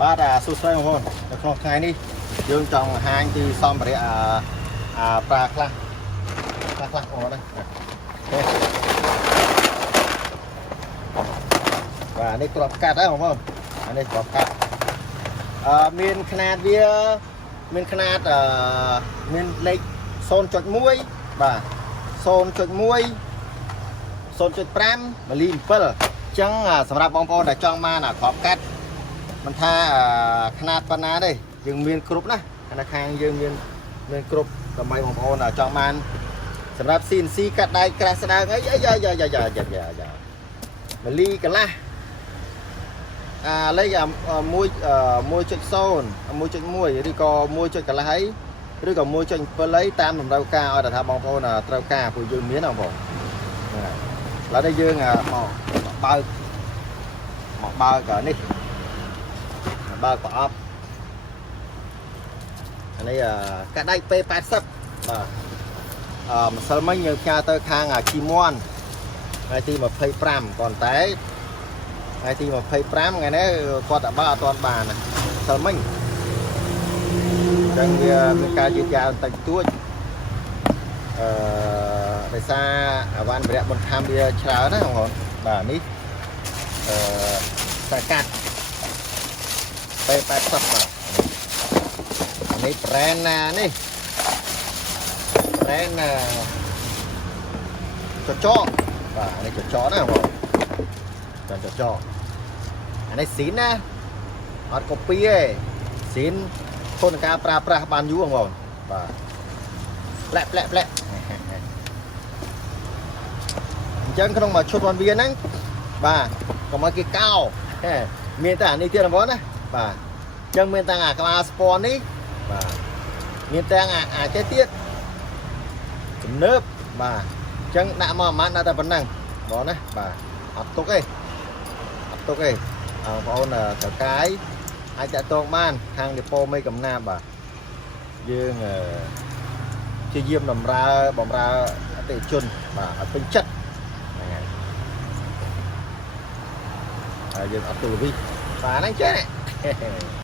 បាទសួស្តីបងប្អូននៅក្នុងថ្ងៃនេះយើងចង់បង្ហាញពីសម្ភារៈប្រើខ្លះបងប្អូនណាបាទនេះគ្រាប់កាត់ហ្នឹងបងប្អូននេះគ្រាប់កាត់មានຂະຫນាតវាមានຂະຫນាតមានលេខ 0.1 បាទ 0.1 0.5 មីលី7អញ្ចឹងសម្រាប់បងប្អូនដែលចង់បានគ្រាប់កាត់មិនថាຂະຫນាតប៉ុណ្ណាទេយើងមានគ្រប់ណានៅខាងយើងមានគ្រប់ដើម្បីបងប្អូនចង់បានសម្រាប់ CNC កាត់ដែកក្រាស់ស្ដើងអីមីលីកន្លះលេខ1.0 1.1 ឬក៏1.កន្លះអីឬក៏ 1.7 អីតាមតម្រូវការឲ្យតែថាបងប្អូនត្រូវការព្រោះយើងមានបងប្អូនឡើយតែយើងមកបើកនេះបើកប្រអប់អានេះកាត់ដែក P80 បាទម្សិលមិញយើងផ្ញើទៅខាងជីមន់ថ្ងៃទី25ប៉ុន្តែថ្ងៃទី25ថ្ងៃនេះគាត់តែបើអត់ទាន់បានម្សិលមិញចឹងវាមានការយឺតយ៉ាវបន្តិចតួចដោយសារអាវ៉ាន់វរៈបន្ថែមវាច្រើនណាបងប្អូនបាទនេះតែកាត់ P80 បាទនេះ brand ណានេះ brand ចចបាទនេះចចណាបងចចអានេះស៊ីនណាអត់ copy ទេស៊ីនធន់នឹងការប្រើប្រាស់បានយូរបងបាទផ្លែកអញ្ចឹងក្នុងមួយឈុតរបស់វាហ្នឹងបាទកុំឲ្យគេកោមានតែអានេះទៀតបងប្អូនណាបាទអញ្ចឹងមានតែអាក្បាលស្ពាន់នេះបាទមានតែអាចេះទៀតទំនើបបាទអញ្ចឹងដាក់មកប្រហែលដាក់តែប៉ុណ្ណឹងបងណាបាទអត់ទុកទេបងប្អូនតកាយអាចតាក់ទងបានខាងដេប៉ូមេកំណាបបាទយើងជាយាមបម្រើអតិថិជនបាទឲ្យពេញចិត្តហ្នឹងហើយយើងអត់ទូលវិបាទហ្នឹងចេះ